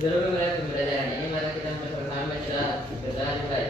Sebelum memulai pembelajaran ini, mari kita bersama baca doa dimulai.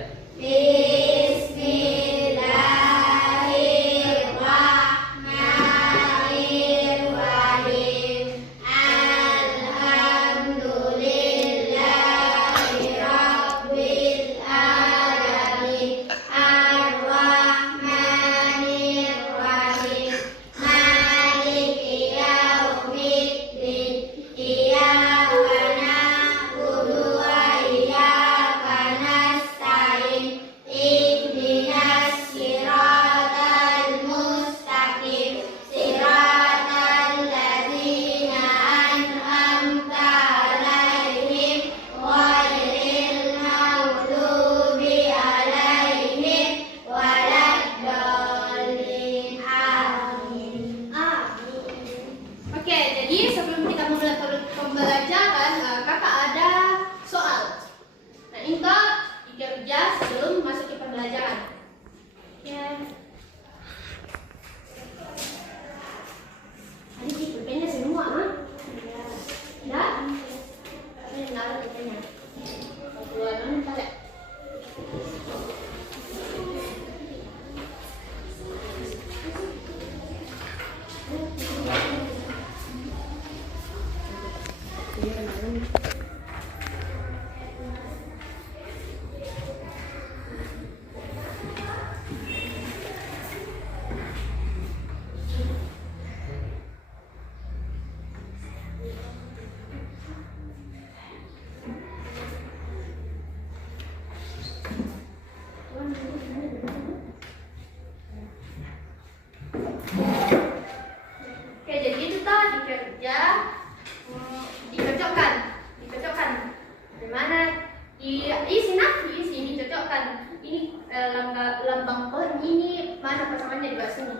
Lambang pohon ini mana pasangannya di sini,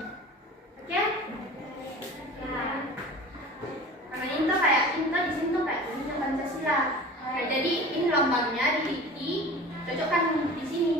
oke? Nah, karena ini tuh kayak di sini tuh kayak bunyinya Pancasila. Nah, jadi ini lambangnya dicocokkan di sini.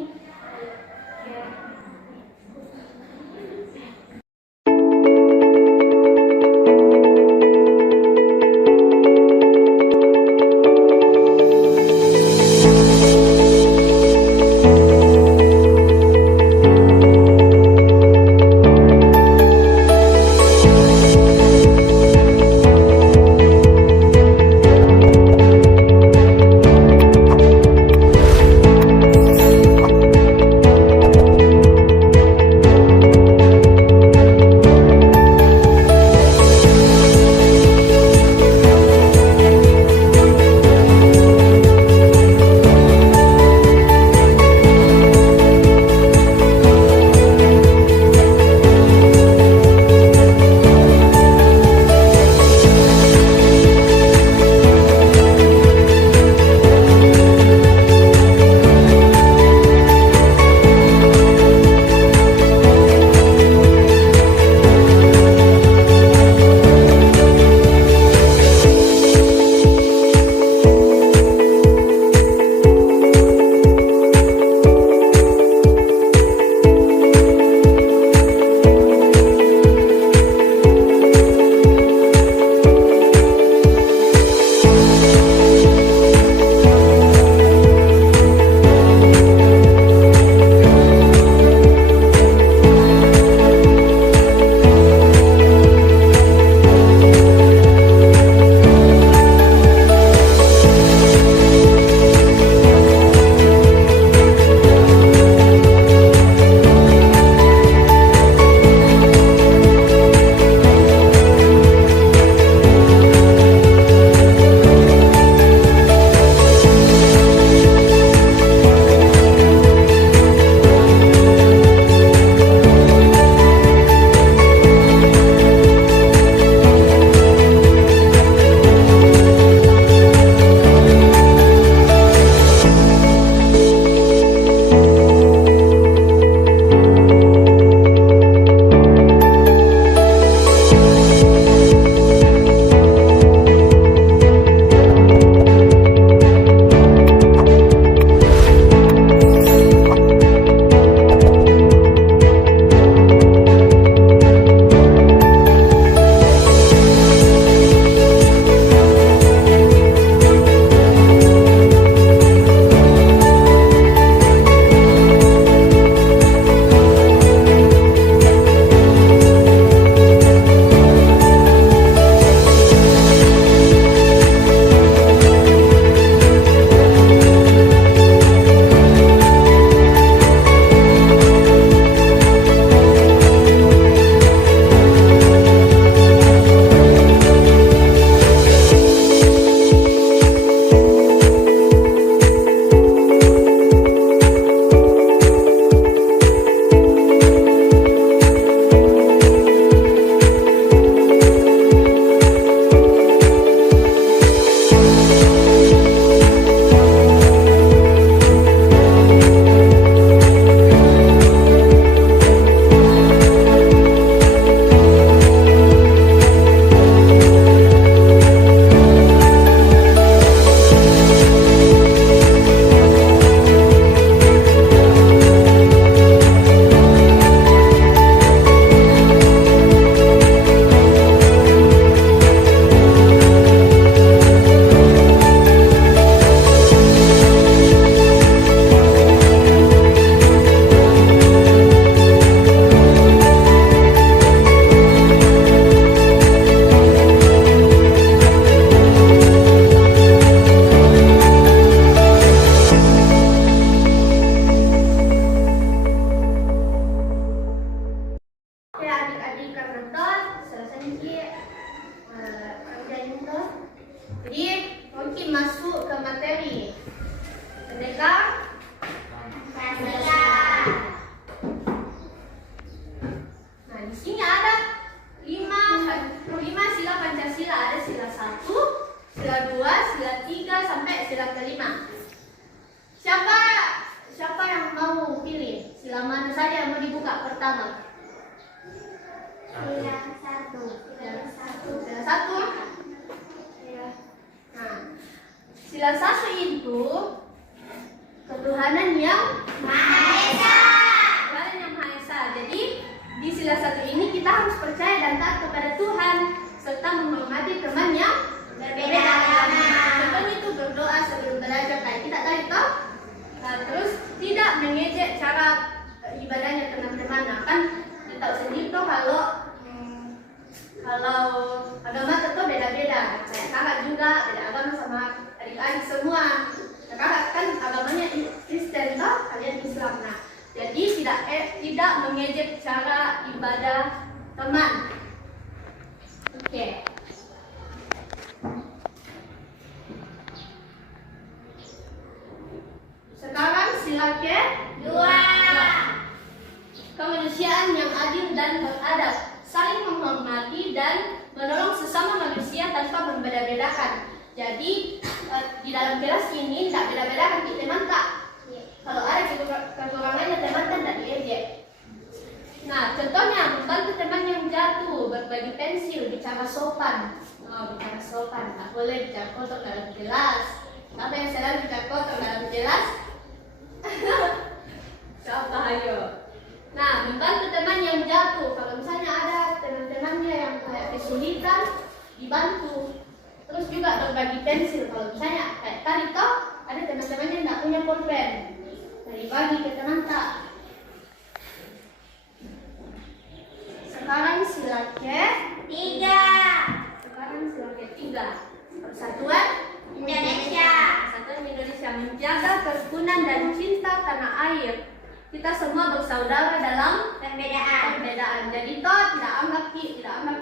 Yang mana saja yang mau dibuka pertama? Sila satu. Sila satu. Nah, sila satu itu ketuhanan yang Maha Esa. Tuhan yang Maha Esa. Jadi di sila satu ini kita harus percaya dan taat kepada Tuhan serta menghormati teman yang berbeda agama. Contohnya itu berdoa sebelum belajar kayak kita tadi toh. Nah, terus tidak mengejek cara ibadahnya teman-teman. Nah, kan kita tahu sendiri toh kalau agama tentu beda-beda. Kayak kakak juga beda agama sama adik-adik semua. Nah, kakak kan agamanya Kristen toh, kalian Islam. Nah, jadi tidak mengejek cara ibadah teman. Oke. Sekarang sila kedua. Kemanusiaan yang adil dan beradab, saling menghormati dan menolong sesama manusia tanpa membeda-bedakan. Jadi di dalam kelas ini tidak beda-bedakan di teman tak. Kalau ada kekurangannya teman kan tidak diejek. Nah, contohnya membantu teman yang jatuh, berbagi pensil, bicara sopan. Bicara sopan, tak boleh bicara kotor dalam kelas. Siapa yang selalu bicara kotor dalam kelas? Siapa ayo? Nah, membantu teman yang jatuh. Kalau misalnya ada teman-temannya yang kayak kesulitan, dibantu. Terus juga berbagi pensil. Kalau misalnya kayak tadi toh ada teman-temannya yang tidak punya pulpen, dibagi ke teman tak. Sekarang sila ketiga. Persatuan Indonesia. Persatuan Indonesia menjaga kerukunan dan cinta tanah air. Kita semua bersaudara dalam perbedaan. Jadi toh tidak anggap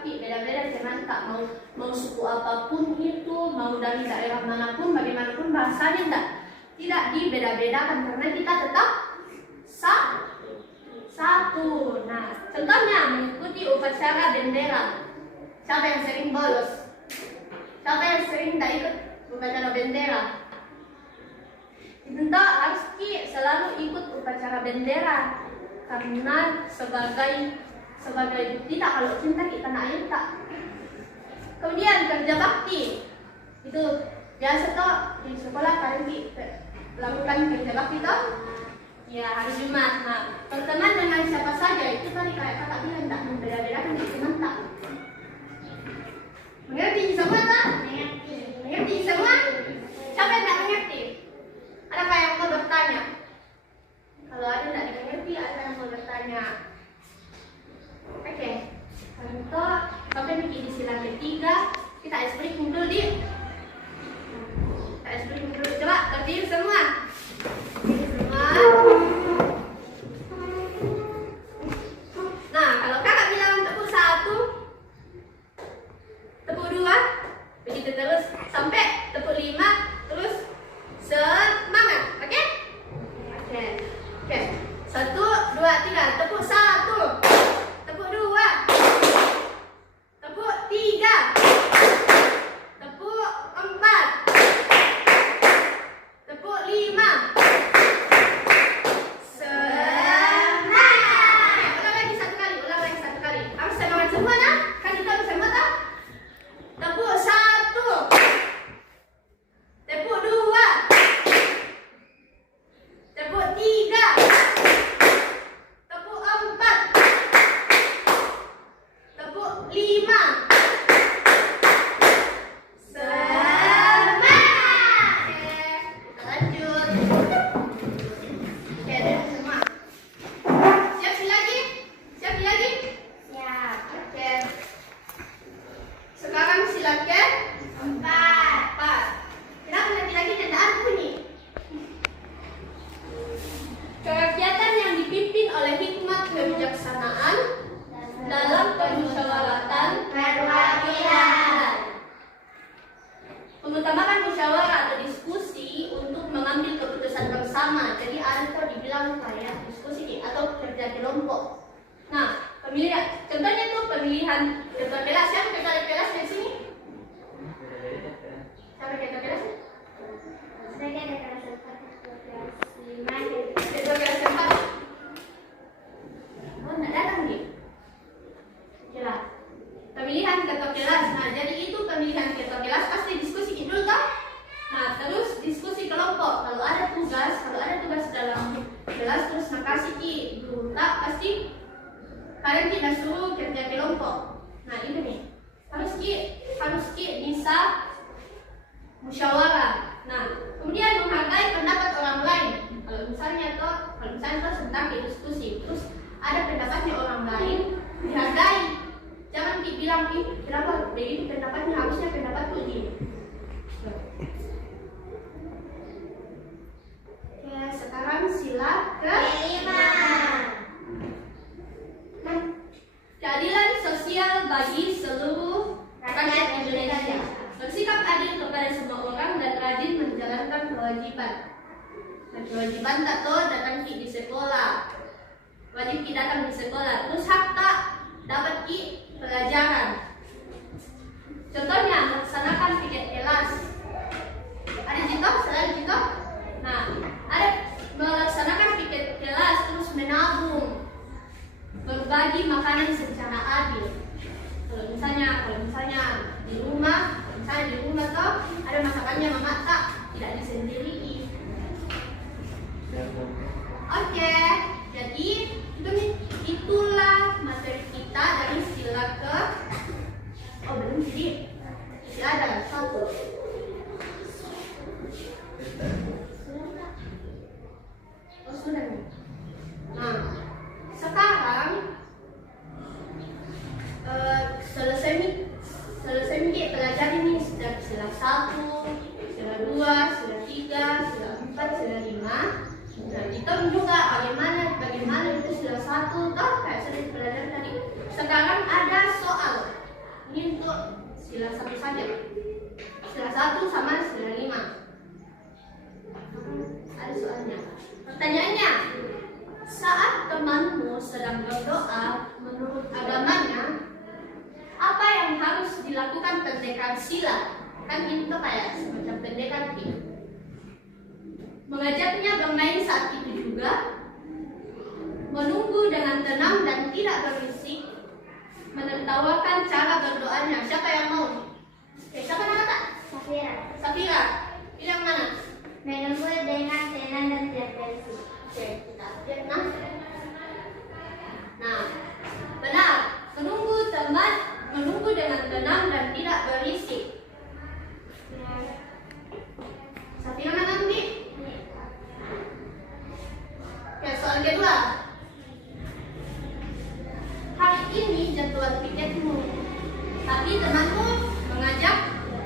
beda-beda teman tak mau suku apapun itu, mau dari daerah manapun, bagaimanapun bahasanya tidak dibeda-bedakan karena kita tetap satu. Nah, contohnya mengikuti upacara bendera. Siapa yang sering bolos? Siapa yang sering tidak ikut upacara bendera? Tentu harus selalu ikut upacara bendera karena sebagai bukti tak kalau cinta kita nak air tak. Kemudian kerja bakti itu biasa toh di sekolah kalian lakukan kerja bakti toh ya hari Jumat. Nah, berteman dengan siapa saja itu tadi kayak kakak bilang tak membeda-bedakan di teman tak. Mengerti semua tak? Mengerti semua? Siapa yang tak mengerti? Ada yang mau bertanya? Kalau ada tidak mengerti, ada yang mau bertanya. Oke. Contoh sampai bikin di sila ketiga, kita explain dulu di. Kita explain dulu. Coba berdiri semua. Berdiri semua. Nah, kalau kakak bilang tepuk 1, tepuk 2, begitu terus sampai tepuk 5, terus semangat, oke? Oke. 1, 2, 3, tepuk 1, tepuk 2, tepuk 3, tepuk 4, tepuk 5. Semangat. Ulang lagi satu kali. Harus semangat semua nah? Kan kita harus semangat tak? Tepuk 1, tepuk 2, tepuk 3, tepuk 4, nakasih ki guru tak pasti kalian tidak suruh kerja kelompok. Nah itu nih harus ki bisa musyawarah. Nah kemudian menghargai pendapat orang lain. Kalau misalnya tentang diskusi, terus ada pendapatnya orang lain, dihargai. Jangan bilang kenapa begitu pendapatnya, harusnya pendapatku ini. Oke, sekarang sila kelima. Keadilan sosial bagi seluruh rakyat Indonesia. Bersikap adil kepada semua orang dan rajin menjalankan kewajiban. Dan kewajiban tak tahu datang di sekolah. Wajib kita datang di sekolah. Terus hak tak dapat pelajaran. Contohnya melaksanakan piket kelas. Ada contoh selain contoh. Nah, ada melaksanakan piket kelas, terus menabung, berbagi makanan secara adil. Kalau misalnya di rumah toh ada masakannya mama tak tidak disendiri. Oke, jadi itulah materi kita dari sila ke belum jadi ada satu. Sudah nih. Nah, sekarang selesai nih pelajari nih sudah sila 1, sila 2, sila 3, sila 4, sila 5. Nah, kita juga bagaimana itu sila 1 toh kayak sudah dipelajari tadi. Sekarang ada soal. Ini untuk sila 1 saja. Sila 1 sama sila 5. Ada soalnya. Pertanyaannya, saat temanmu sedang berdoa menurut agamanya, apa yang harus dilakukan pendekar sila? Kan itu kayak semacam pendekar gitu. Mengajaknya bermain saat itu juga, menunggu dengan tenang dan tidak berisik, menertawakan cara berdoanya. Siapa yang mau? Siapa nama tak? Safira. Pilih yang mana? Menunggu dengan tenang dan tidak berisik. Oke, kita lihat nah, benar. Menunggu dengan tenang dan tidak berisik. Safira mana nanti? Oke, soal kedua. Hari ini jadwal piketmu, tapi temanmu mengajak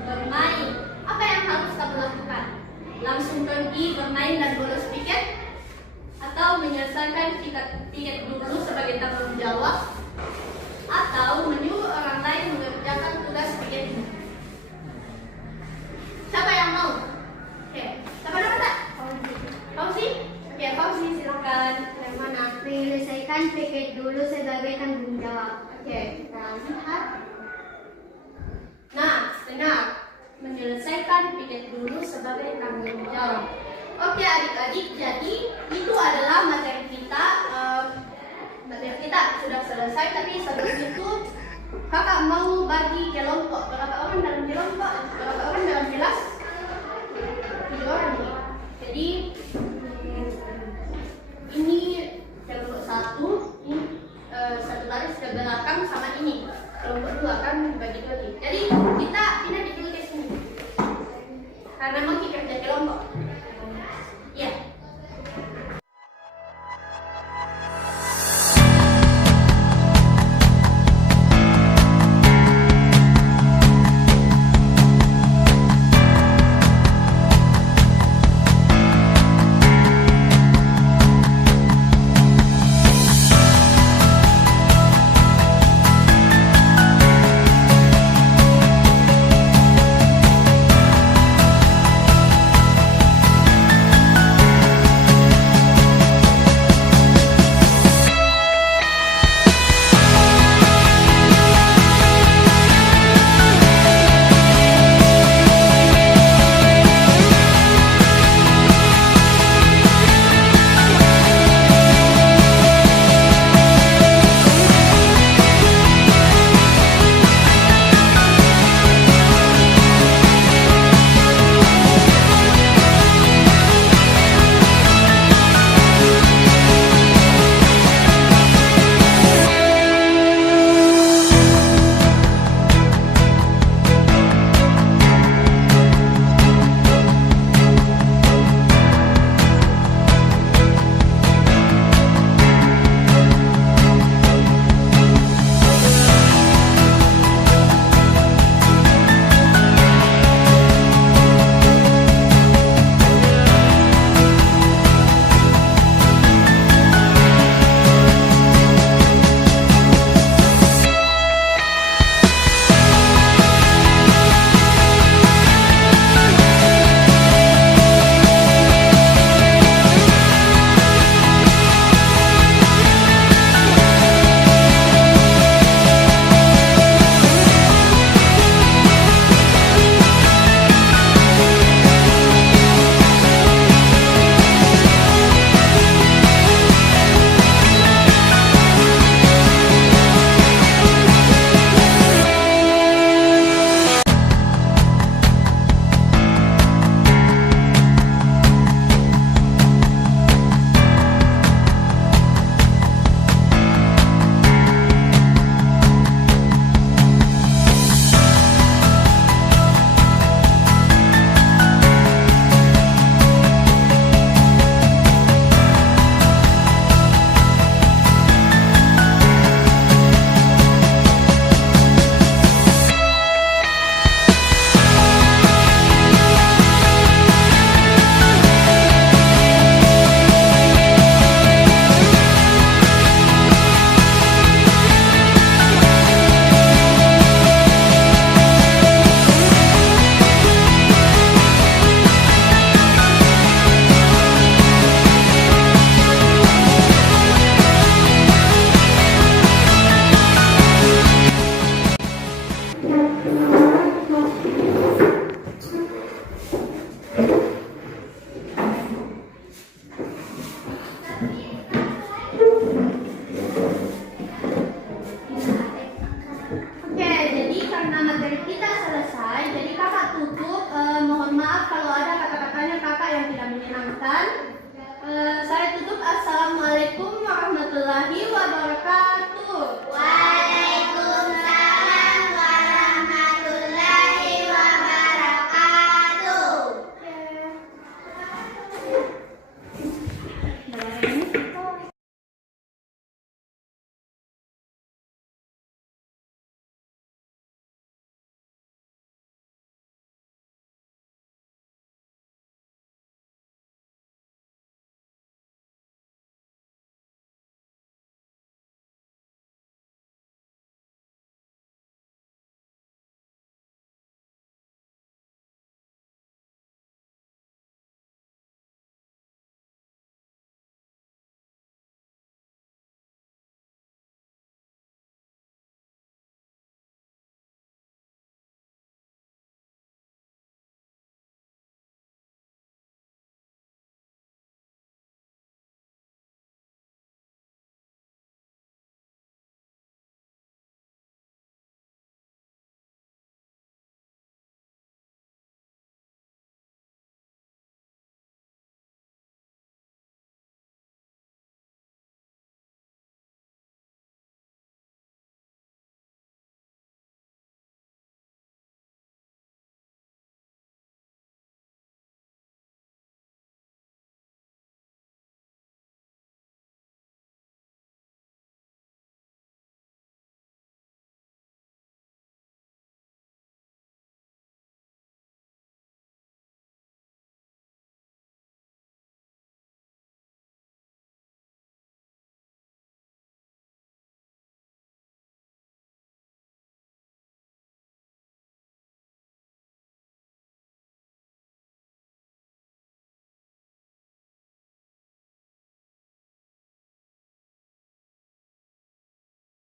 bermain. Apa yang harus kamu lakukan? Langsung pergi bermain dan bolos piket? Atau menyelesaikan piket dulu sebagai tanggung jawab? Atau menyuruh orang lain mengerjakan tugas piketmu? Siapa yang mau? Oke, siapa nama tak? Fauzi? Oke, Fauzi silakan. Yang mana? Menyelesaikan piket dulu sebagai tanggung jawab. Oke, kita lihat. Nah, benar. Menyelesaikan piket dulu sebagai tanggung jawab. Oke adik-adik, jadi itu adalah materi kita. Materi kita sudah selesai, tapi sebelum itu kakak mau bagi kelompok. Berapa orang dalam kelompok? Berapa orang dalam kelas? 7 orang nih. Jadi ini kelompok 1, ini 1 baris ke belakang sama ini kelompok 2 kan